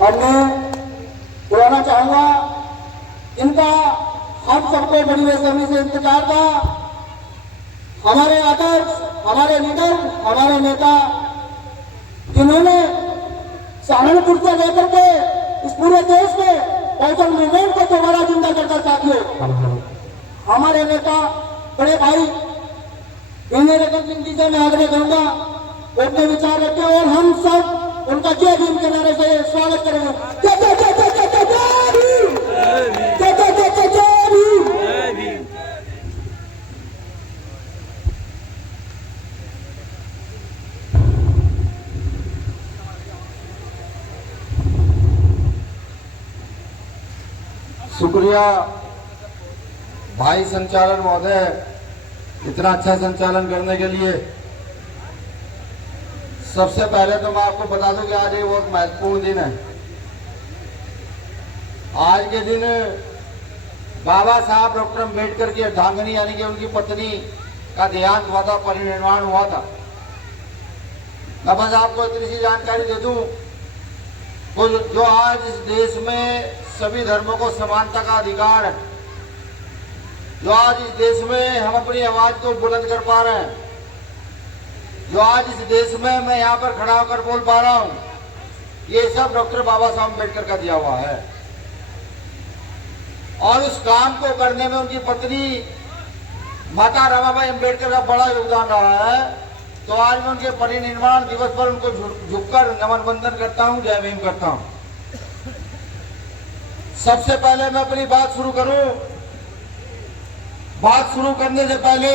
और मैं बुलाना चाहूंगा इनका हम सबको बड़ी बेसब्री से इंतजार था। हमारे आदर्श, हमारे लीडर, हमारे नेता जिन्होंने सहारनपुर से लेकर के इस पूरे देश में कौशल मूवमेंट को दोबारा जिंदा करता साथियों, हमारे नेता बड़े भाई इंजीनियर रतन सिंह जी से मैं आग्रह करूंगा अपने विचार रखें और हम सब उनका जय भीम के नारे से स्वागत करेंगे। जय जय जय जय जय जय जय भीम, जय जय जय जय जय भीम। शुक्रिया भाई संचालन महोदय, इतना अच्छा संचालन करने के लिए। सबसे पहले तो मैं आपको बता दूं कि आज ये बहुत महत्वपूर्ण दिन है। आज के दिन बाबा साहब डॉक्टर अम्बेडकर की अर्धांगिनी यानी कि उनकी पत्नी का देहांत हुआ था, परिनिर्वाण हुआ था। मैं बस आपको इतनी सी जानकारी दे दूं, तो जो आज इस देश में सभी धर्मों को समानता का अधिकार है, जो आज इस देश में हम अपनी आवाज को बुलंद कर पा रहे हैं, जो आज इस देश में मैं यहाँ पर खड़ा होकर बोल पा रहा हूँ, ये सब डॉक्टर बाबा साहब अम्बेडकर का दिया हुआ है। और उस काम को करने में उनकी पत्नी माता रमाबाई अम्बेडकर का बड़ा योगदान रहा है। तो आज मैं उनके परिनिर्वाण दिवस पर उनको झुककर नमन वंदन करता हूँ, जय भीम करता हूँ। सबसे पहले मैं अपनी बात शुरू करूं, बात शुरू करने से पहले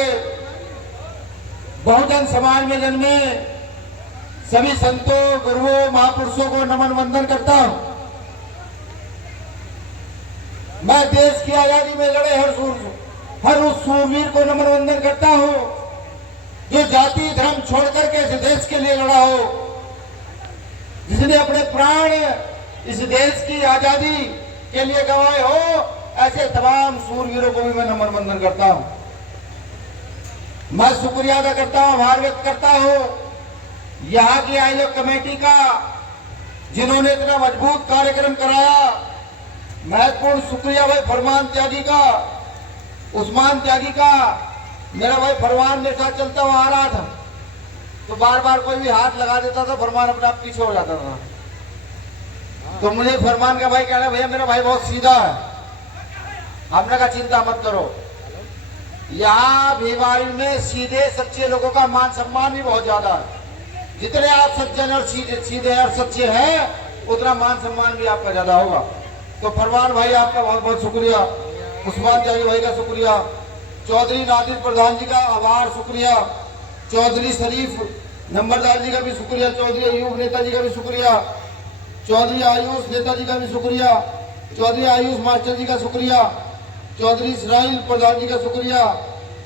बहुजन समाज में जन्मे सभी संतों, गुरुओं, महापुरुषों को नमन वंदन करता हूं। मैं देश की आजादी में लड़े हर उस सूरवीर को नमन वंदन करता हूं जो जाति धर्म छोड़ करके इस देश के लिए लड़ा हो, जिसने अपने प्राण इस देश की आजादी के लिए गवाए हो। ऐसे तमाम सूरवीरों को भी मैं नमन वंदन करता हूं। मैं शुक्रिया अदा करता हूं, आभार व्यक्त करता हूं यहाँ की आयोजक कमेटी का, जिन्होंने इतना मजबूत कार्यक्रम कराया। महत्वपूर्ण शुक्रिया भाई फरमान त्यागी का, उस्मान त्यागी का। मेरा भाई फरमान मेरे साथ चलता हुआ आ रहा था, तो बार बार कोई भी हाथ लगा देता था, फरमान अपने आप पीछे हो जाता था। तो मुझे फरमान का भाई कहना, भैया मेरा भाई बहुत सीधा है, हमने का चिंता मत करो। यहाँ भीमारी में सीधे सच्चे लोगों का मान सम्मान भी बहुत ज्यादा है। जितने आप सज्जन और सीधे और सच्चे हैं, उतना मान सम्मान भी आपका ज्यादा होगा। तो फरमान भाई आपका बहुत बहुत शुक्रिया, उस्मान त्यागी भाई का शुक्रिया, चौधरी नादिर प्रधान जी का आभार शुक्रिया, चौधरी शरीफ नंबरदार जी का भी शुक्रिया, चौधरी अयूब नेताजी का भी शुक्रिया, चौधरी आयुष नेताजी का भी शुक्रिया, चौधरी आयुष मास्टर जी का शुक्रिया, चौधरी इसराइल प्रधान जी का शुक्रिया,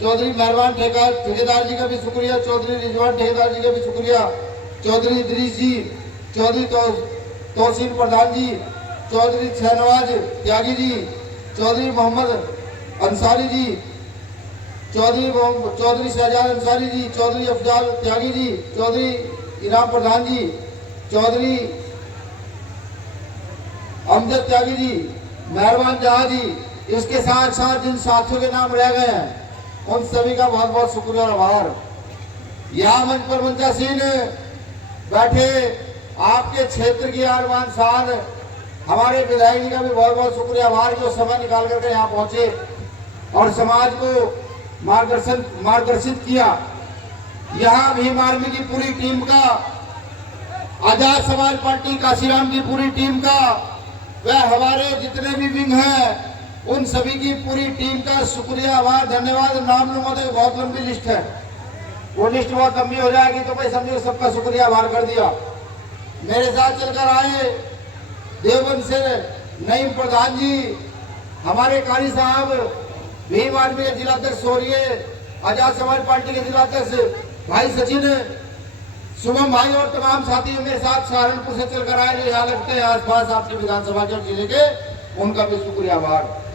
चौधरी मेहरबान ठेकेदार जी का भी शुक्रिया, चौधरी रिजवान ठेकेदार जी का भी शुक्रिया, चौधरी इदरीस जी, चौधरी तोसीन प्रधान जी, चौधरी शहनवाज त्यागी जी, चौधरी मोहम्मद अंसारी जी, चौधरी शहजाद अंसारी जी, चौधरी अफजाल त्यागी जी, चौधरी इनाम प्रधान जी, चौधरी अमजद त्यागी जी, मेहरबान जहां जी। इसके साथ साथ जिन साथियों के नाम रह गए हैं, उन सभी का बहुत बहुत शुक्रिया और आभार। यहाँ मंच पर मंचासीन बैठे आपके क्षेत्र की आरमान शान हमारे विधायक जी का भी बहुत बहुत शुक्रिया आभार, जो समय निकाल करके यहाँ पहुंचे और समाज को मार्गदर्शित किया। यहाँ भीम आर्मी की पूरी टीम का, आजाद समाज पार्टी काशीराम की पूरी टीम का, वह हमारे जितने भी विंग हैं उन सभी की पूरी टीम का शुक्रिया आभार धन्यवाद। नाम लूंगा तो बहुत लंबी लिस्ट है, वो लिस्ट बहुत लंबी हो जाएगी, तो भाई समझो सबका शुक्रिया आभार कर दिया। मेरे साथ चलकर आए देवबंद से नईम प्रधान जी, हमारे कारी साहब, भीम आर्मी के जिलाध्यक्ष सोरिये, आजाद समाज पार्टी के जिलाध्यक्ष भाई सचिन, शुभम भाई और तमाम साथी मेरे साथ सहारनपुर से चलकर आए जो यहाँ लगते हैं आसपास आपके विधानसभा के जिले के, उनका भी शुक्रिया आभार।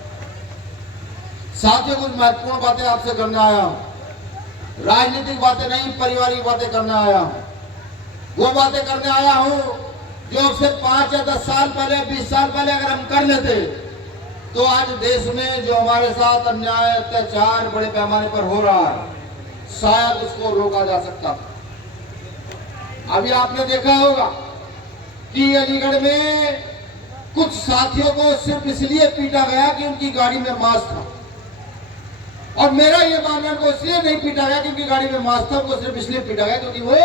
साथियों कुछ महत्वपूर्ण बातें आपसे करने आया हूँ, राजनीतिक बातें नहीं, पारिवारिक बातें करने आया हूँ। वो बातें करने आया हूँ जो अब से 5 या 10 साल पहले 20 साल पहले अगर हम कर लेते तो आज देश में जो हमारे साथ अन्याय अत्याचार बड़े पैमाने पर हो रहा है शायद उसको रोका जा सकता था। अभी आपने देखा होगा कि अलीगढ़ में कुछ साथियों को सिर्फ इसलिए पीटा गया कि उनकी गाड़ी में मास्क था, और मेरा ये मानना है उनको इसलिए नहीं पीटा गया क्योंकि गाड़ी में मास्क था, उनको सिर्फ इसलिए पीटा गया क्योंकि वो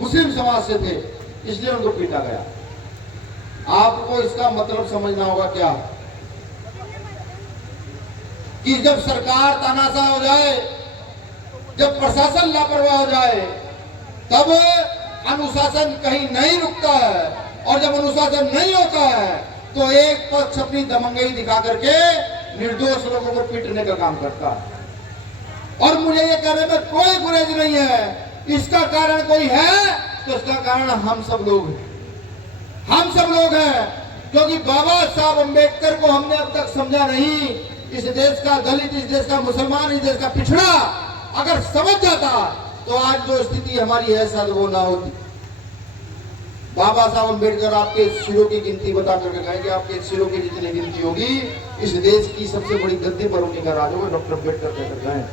मुस्लिम समाज से थे, इसलिए उनको पीटा गया। आपको इसका मतलब समझना होगा क्या, कि जब सरकार तानाशाह हो जाए, जब प्रशासन लापरवाह हो जाए, तब अनुशासन कहीं नहीं रुकता है, और जब अनुशासन नहीं होता है तो एक पक्ष अपनी दमंगई दिखा करके निर्दोष लोगों को पीटने का काम करता है। और मुझे ये कहने में कोई गुरेज नहीं है, इसका कारण कोई है तो इसका कारण हम सब लोग हैं, हम सब लोग हैं, क्योंकि बाबा साहब अम्बेडकर को हमने अब तक समझा नहीं। इस देश का दलित, इस देश का मुसलमान, इस देश का पिछड़ा अगर समझ जाता तो आज जो स्थिति हमारी है शायद वो ना होती। बाबा साहब अम्बेडकर आपके सिरों की गिनती बता करके कहें कि आपके सिरों की जितनी गिनती होगी इस देश की सबसे बड़ी गद्दी पर उन्हीं का राज होगा, डॉक्टर अम्बेडकर कहकर कहें।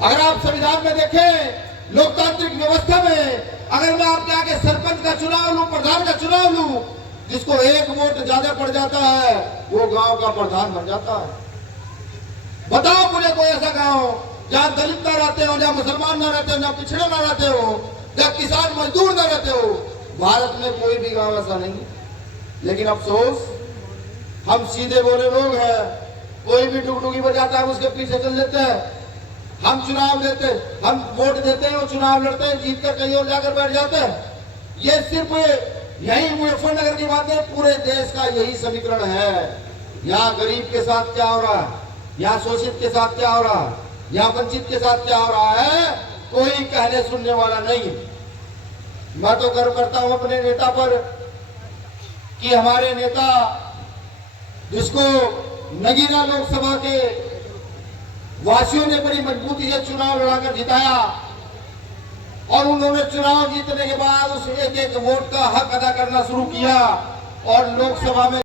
अगर आप संविधान में देखें, लोकतांत्रिक व्यवस्था में अगर मैं आपके आगे सरपंच का चुनाव लूं, प्रधान का चुनाव लूं, जिसको एक वोट ज्यादा पड़ जाता है वो गांव का प्रधान बन जाता है। बताओ मुझे कोई ऐसा गांव जहां दलित ना रहते हो, जहां मुसलमान ना रहते हो, जहां पिछड़े ना रहते हो, जहां किसान मजदूर ना रहते हो। भारत में कोई भी गांव ऐसा नहीं। लेकिन अफसोस हम सीधे बोले लोग हैं, कोई भी टुकटुकी बजाता है उसके पीछे चल लेते हैं। हम चुनाव देते, हम वोट देते हैं और चुनाव लड़ते हैं, जीत कर कहीं और जाकर बैठ जाते हैं। ये सिर्फ यही मुजफ्फरनगर की बात है, पूरे देश का यही समीकरण है। यहाँ गरीब के साथ क्या हो रहा है, यहाँ शोषित के साथ क्या हो रहा है, यहाँ वंचित के साथ क्या हो रहा है, कोई कहने सुनने वाला नहीं। मैं तो गर्व करता हूं अपने नेता पर कि हमारे नेता जिसको नगीना लोकसभा के वासियों ने बड़ी मजबूती से चुनाव लड़ाकर जिताया, और उन्होंने चुनाव जीतने के बाद उस एक एक वोट का हक अदा करना शुरू किया और लोकसभा में